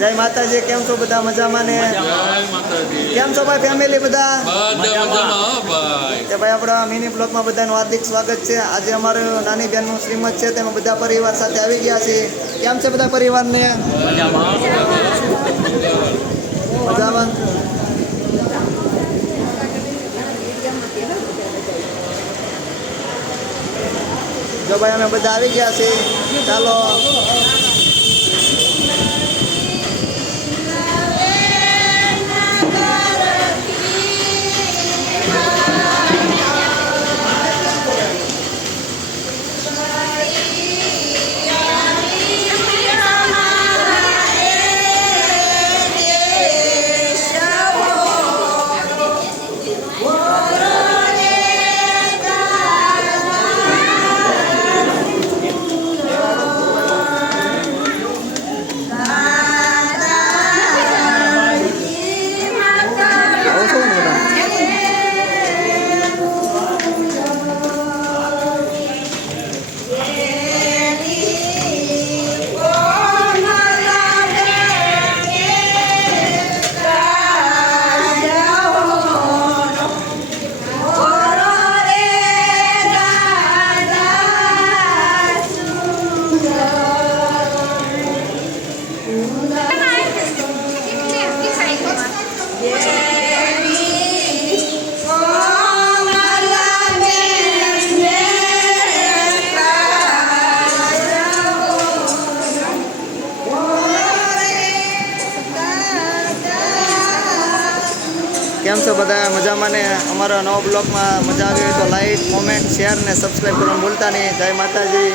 જય માતાજી. કેમ છો બધા? મજામાં ને? કેમ છો ભાઈ ફેમિલી બધા? ભાઈ આપણા મિની બ્લોગમાં બધાનું હાર્દિક સ્વાગત છે. આજે અમારું નાની બહેનનું શ્રીમત છે, તેમાં બધા પરિવાર સાથે આવી ગયા છે. કેમ છે બધા પરિવારને? મજામાં. જો ભાઈ અમે બધા આવી ગયા છીએ. ચાલો કેમ છો બધા? મજામાં ને? અમારા નવા બ્લોગમાં મજા આવી હોય તો લાઈક, કોમેન્ટ, શેર ને સબસ્ક્રાઈબ કરવાનું ભૂલતા નહીં. જય માતાજી.